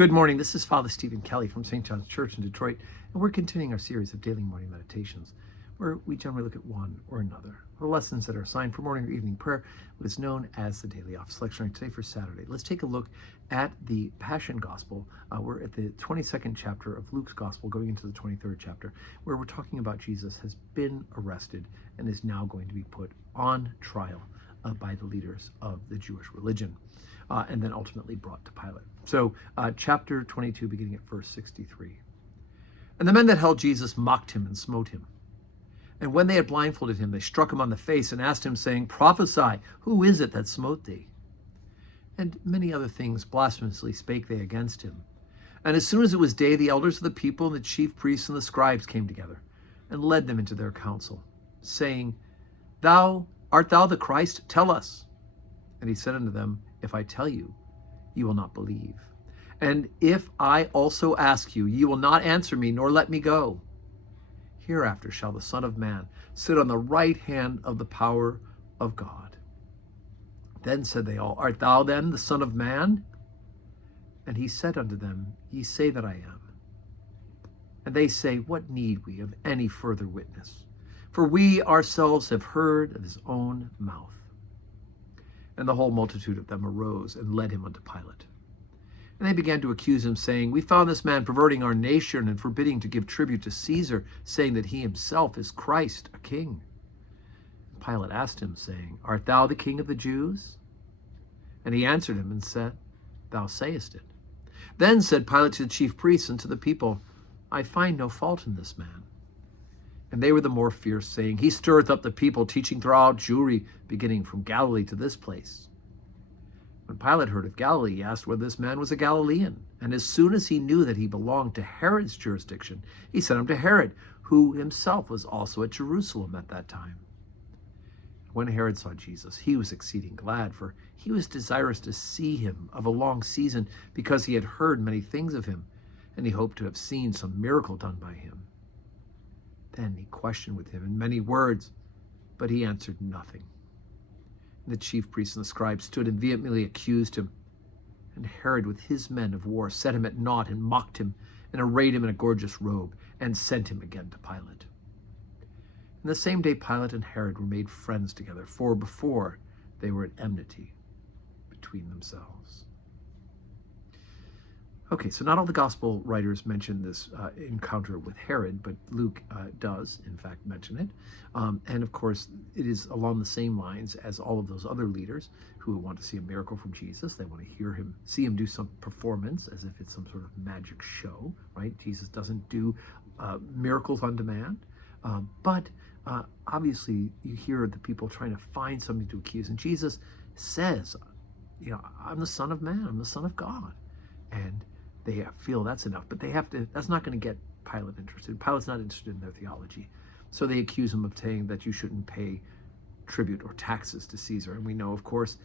Good morning. This is Father Stephen Kelly from St. John's Church in Detroit, and we're continuing our series of daily morning meditations, where we generally look at one or another of the lessons that are assigned for morning or evening prayer, what is known as the Daily Office Lectionary. Today for Saturday, let's take a look at the Passion Gospel. We're at the 22nd chapter of Luke's Gospel, going into the 23rd chapter, where we're talking about Jesus has been arrested and is now going to be put on trial by the leaders of the Jewish religion. And then ultimately brought to Pilate. So chapter 22, beginning at verse 63. And the men that held Jesus mocked him and smote him. And when they had blindfolded him, they struck him on the face and asked him, saying, Prophesy, who is it that smote thee? And many other things blasphemously spake they against him. And as soon as it was day, the elders of the people and the chief priests and the scribes came together, and led them into their council, saying, Art thou the Christ? Tell us. And he said unto them, If I tell you, you will not believe. And if I also ask you, ye will not answer me, nor let me go. Hereafter shall the Son of Man sit on the right hand of the power of God. Then said they all, Art thou then the Son of Man? And he said unto them, Ye say that I am. And they say, What need we of any further witness? For we ourselves have heard of his own mouth. And the whole multitude of them arose and led him unto Pilate. And they began to accuse him, saying, We found this man perverting our nation and forbidding to give tribute to Caesar, saying that he himself is Christ, a king. And Pilate asked him, saying, Art thou the king of the Jews? And he answered him and said, Thou sayest it. Then said Pilate to the chief priests and to the people, I find no fault in this man. And they were the more fierce, saying, He stirreth up the people, teaching throughout Jewry, beginning from Galilee to this place. When Pilate heard of Galilee, he asked whether this man was a Galilean. And as soon as he knew that he belonged to Herod's jurisdiction, he sent him to Herod, who himself was also at Jerusalem at that time. When Herod saw Jesus, he was exceeding glad, for he was desirous to see him of a long season, because he had heard many things of him, and he hoped to have seen some miracle done by him. Then he questioned with him in many words, but he answered nothing. And the chief priests and the scribes stood and vehemently accused him. And Herod with his men of war set him at naught and mocked him and arrayed him in a gorgeous robe and sent him again to Pilate. And the same day Pilate and Herod were made friends together, for before they were at enmity between themselves. Okay, so not all the gospel writers mention this encounter with Herod, but Luke does, in fact, mention it. And of course, it is along the same lines as all of those other leaders who want to see a miracle from Jesus. They want to see him do some performance as if it's some sort of magic show, right? Jesus doesn't do miracles on demand. But obviously, you hear the people trying to find something to accuse. And Jesus says, I'm the Son of Man, I'm the Son of God. And they feel that's enough, but that's not going to get Pilate interested. Pilate's not interested in their theology. So they accuse him of saying that you shouldn't pay tribute or taxes to Caesar. And we know, of course,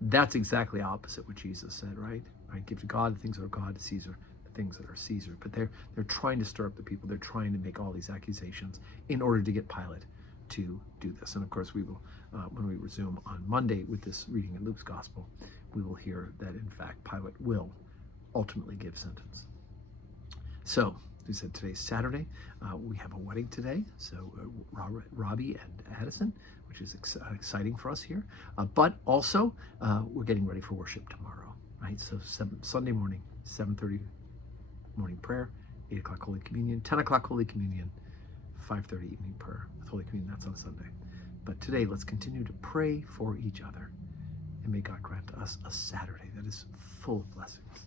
that's exactly opposite what Jesus said, right? Give to God the things that are God, to Caesar the things that are Caesar. But they're trying to stir up the people. They're trying to make all these accusations in order to get Pilate to do this. And of course, we will, when we resume on Monday with this reading in Luke's Gospel, we will hear that, in fact, Pilate will ultimately give sentence. So, as we said, today's Saturday. We have a wedding today. So Robbie and Addison, which is exciting for us here. But also, we're getting ready for worship tomorrow, right? So Sunday morning, 7:30 morning prayer, 8 o'clock Holy Communion, 10 o'clock Holy Communion, 5:30 evening prayer with Holy Communion. That's on Sunday. But today, let's continue to pray for each other. And may God grant us a Saturday that is full of blessings.